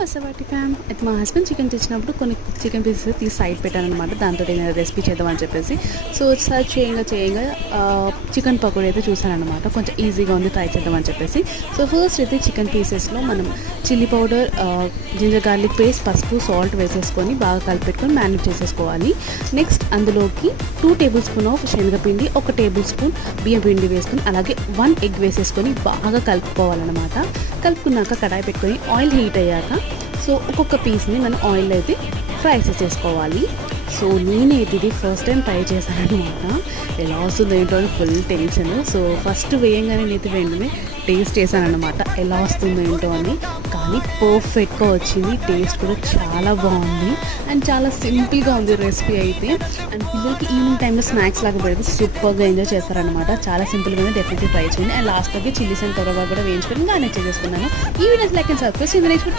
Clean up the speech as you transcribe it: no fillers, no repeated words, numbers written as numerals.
నమస్తే ఫ్యామ్. అయితే మా హస్బెండ్ చికెన్ తెచ్చినప్పుడు కొన్ని చికెన్ పీసెస్ తీసి సైడ్ పెట్టాను అనమాట. దాంతో నేను రెసిపీ చేద్దామని చెప్పేసి సర్చ్ చేయంగా చికెన్ పకోడీ అయితే చూసాను అనమాట. కొంచెం ఈజీగా ఉంది, ట్రై చేద్దామని చెప్పేసి. ఫస్ట్ అయితే చికెన్ పీసెస్లో మనం chilli powder, ginger garlic paste, పసుపు, సాల్ట్ వేసేసుకొని బాగా కలిపెట్టుకొని మ్యారినేట్ చేసేసుకోవాలి. నెక్స్ట్ అందులోకి 2 టేబుల్ స్పూన్ ఆఫ్ శనగపిండి, 1 టేబుల్ స్పూన్ బియ్యం పిండి వేసుకొని అలాగే 1 ఎగ్ వేసేసుకొని బాగా కలుపుకోవాలన్నమాట. కలుపుకున్నాక కడాయి పెట్టుకొని ఆయిల్ హీట్ అయ్యాక ఒక్కొక్క పీస్ని మనం ఆయిల్ అయితే ఫ్రై చేసేసుకోవాలి. నేనైతే ఇది ఫస్ట్ టైం ట్రై చేశాను అనమాట. ఎలా వస్తుందో ఏంటో అని ఫుల్ టెన్షన్. ఫస్ట్ వేయంగానే నేనైతే వెంటనే టేస్ట్ చేశాను అనమాట, ఎలా వస్తుందో ఏంటో అని. కానీ పర్ఫెక్ట్గా వచ్చింది, టేస్ట్ కూడా చాలా బాగుంది అండ్ చాలా సింపుల్గా ఉంది రెసిపీ అయితే. అండ్ పిల్లలకి ఈవినింగ్ టైంలో స్నాక్స్ లాగా పెడితే సూపర్గా ఎంజాయ్ చేస్తారనమాట. చాలా సింపుల్గానే డెఫినెట్లీ ట్రై చేయండి. అండ్ లాస్ట్లోకి చిల్లీస్ అండ్ కరవా కూడా వేయించుకొని గార్నిష్ చేసుకున్నాను. ఈ వీడియోస్ లైక్ అండ్ సబ్స్క్రైబ్.